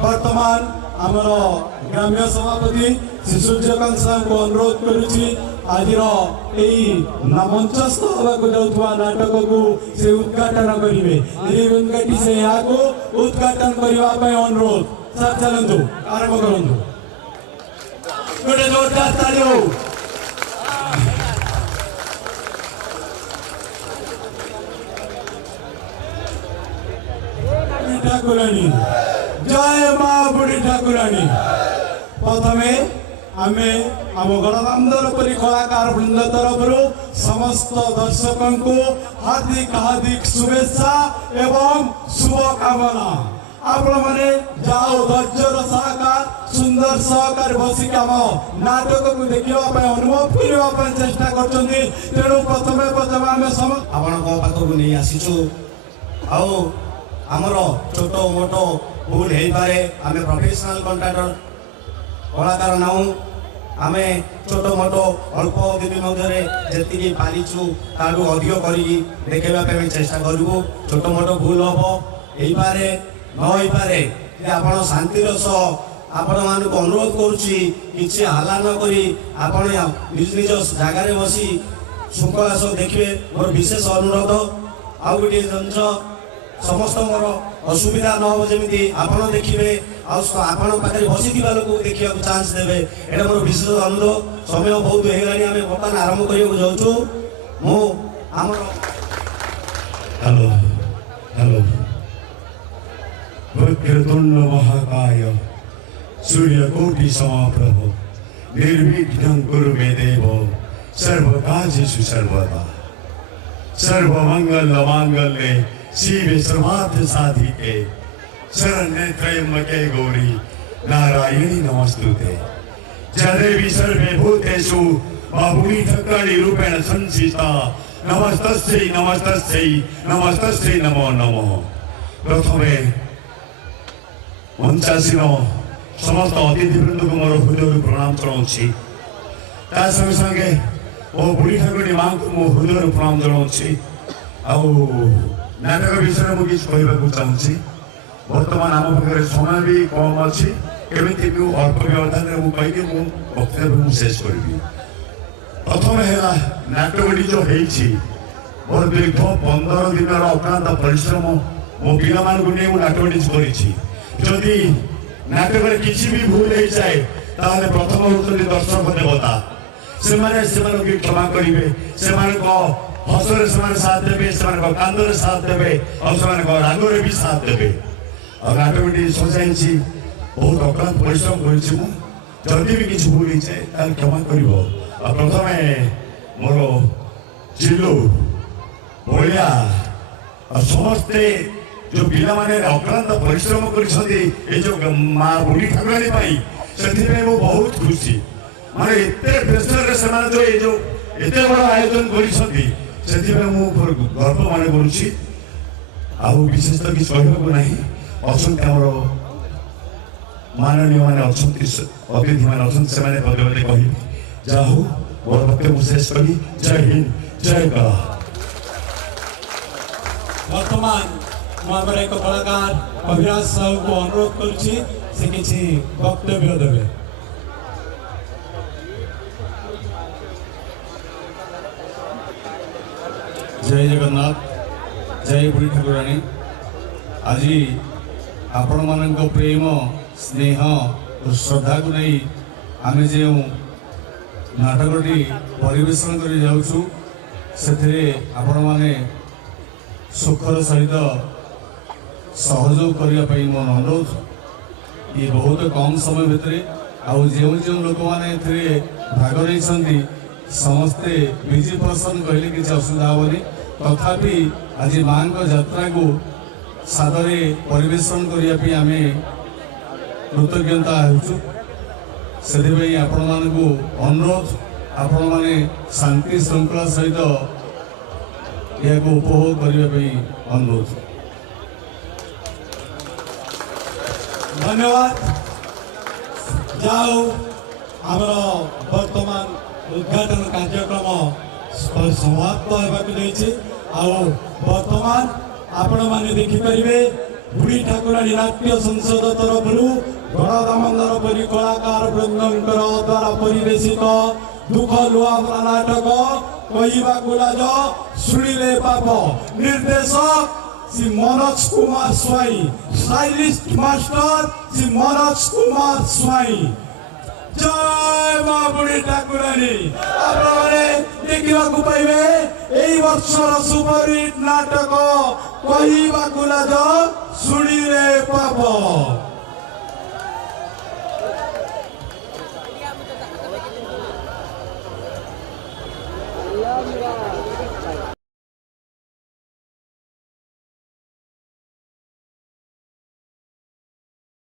वर्तमान आमर ग्राम्य सभापति श्री सूर्यकांत साहब को अनुरोध करुछि आज मंचस्थ होगा जाऊा नाटक को से उद्घाटन करेंगे रिबन से यहाँ को उद्घाटन करने अनुरोध सर चलतु आरंभ करूँ गोटे जोरदार ताली हो ठाकुराणी जय माँ बुढ़ी ठाकुराणी प्रथमे आमे आम गणतंत्र कलाकार वृंद तरफ समस्त दर्शकों को हार्दिक हार्दिक शुभेच्छा एवं शुभकामना आपण मैंने जाओ धैर्यर सहकार सुंदर सहकार बसिक आम नाटक को देखा अनुभव करने चेष्टा कर तेणु प्रथमे प्रथमे आम आपण पाखक नहीं आसीचु आमर छोट मोट भूल हो पारे आम प्रोफेशनल कंट्राक्टर कलाकार नाऊ आम छोट मोट अल्प दिन मध्य जी पारिचु ताठू अधिक कर चेष्टा करूँ छोट मोट भूल हम हो पारे न हो पारे आप शांतिर सह आपण मान अनुरोध करुच्ची कि हाला नक निज निज जगार बसी श्रृंखला सब देखिए मोर विशेष अनुरोध आउ गोटे जिन समस्त असुविधा न हो जमी आपड़ देखिए आपण पाखे बसी लोक देखा चान्स देवे एटा मोर विशेष अनुरोध समय बहुत होगा आम बर्तमान आरंभ करने जाऊँ हेलो हेलो वक्रतुंड महाकाय सूर्यकोटि समप्रभ निर्विघ्नं कुरु मे देव सर्वकार्येषु सर्वदा सर्वमंगल मांगल्ये शिवे सर्वार्थ साधिके शरण्ये त्र्यंबके गौरी नारायणी नमस्तुते जदेवी सर्वे भूतेषु बाहुनी ठाकुराणी रूपेण संस्थिता नमस्तस्यै नमस्तस्यै नमस्तस्यै नमो नमः प्रथमे 89 समस्त अतिथिवृंद को मोर हृदय प्रणाम जनाऊँगी संगे संगे ओ बुढ़ी ठाकुराणी माँ को मो हृदय प्रणाम जनाऊँगी नाटक विषय मुझे कहवाक चाहूँगी बर्तमान आम पाखे समय भी कम अच्छी केमी अल्प व्यवधान में कहीकि मो वक्तव्य शेष करी प्रथम है नाटकटी जो मोर दीर्घ 15 दिन अक्लांत परिश्रम मो पिला को नहीं नाटकटी करी जदि नाटक किसी भी भूल हो जाए ताहले प्रथम होती दर्शक देवता से क्षमा करेंगे से हसरे से साथ देवे से कांदे साथ देवे और रागरे भी साथ देवे और नाटकटी सजाई बहुत अक्लांत परिश्रम करी भी किसी भूल हो जाए क्षमा कर प्रथम मोर चिल्लू बलिया और समस्ते जो पिला माने अक्लांत परिश्रम कर माँ बुढ़ी ठाकुराणी से बहुत खुशी माने एते प्रेसर से जो ये जो एते बड़ा आयोजन कर गर्व मान करुच्ची विशेष तो किसी कहूँ ना अच्छा माननीय मैंने अतिथि मैंने से पदे पदे कह जाहू मोर वक्तव्य शेष करी जय हिंद जय कला वर्तमान मुझे एक कलाकार अभिराज साहू को अनुरोध करुच्ची वक्तव्य देवे जय जगन्नाथ जय बुढ़ी ठाकुराणी आज आपण मान प्रेम स्नेह और श्रद्धा को नहीं आम जो नाटकटी परिवेशन कर जाऊँ से आपण मैंने सुखर सहित सहयोग करने मोर अनुरोध ये बहुत कम समय भितर जो जो लोक मैंने भाग नहीं समस्ते बिजी पर्सन कहले किसी असुविधा हेनी तथापि आज माँ यात्रा को सादरे परिवेशन करने आम कृतज्ञता से आपण मान अनुरोध आपण मैंने शांति श्रृंखला सहित यह उपभोग करने अनुरोध धन्यवाद जाओ आमर वर्तमान उद्घाटन कार्यक्रम समाप्त होगा वर्तमान आपण मैंने देखिपारे बुढ़ी ठाकुराणी नाट्य संसद तरफ ଏହିପରି କଳାକାର ବୃନ୍ଦଙ୍କର ଦ୍ୱାରା ପରିବେଶିତ ଦୁଃଖ ଲୁହା ନାଟକ କହିବାକୁ ଲାଜ ଶୁଣିଲେ ପାପ ନିର୍ଦ୍ଦେଶକ ଶ୍ରୀ ମନୋଜ କୁମାର ସ୍ୱାଇଁ ଷ୍ଟାଇଲିଷ୍ଟ ମାଷ୍ଟର ଶ୍ରୀ ମନୋଜ କୁମାର ସ୍ୱାଇଁ ଜୟ ମା ବୁଢ଼ୀ ଠାକୁରାଣୀ ଆପଣମାନେ ଦେଖିବାକୁ ପାଇବେ ଏହି ବର୍ଷର ସୁପରହିଟ୍ ନାଟକ କହିବାକୁ ଲାଜ ଶୁଣିଲେ ପାପ।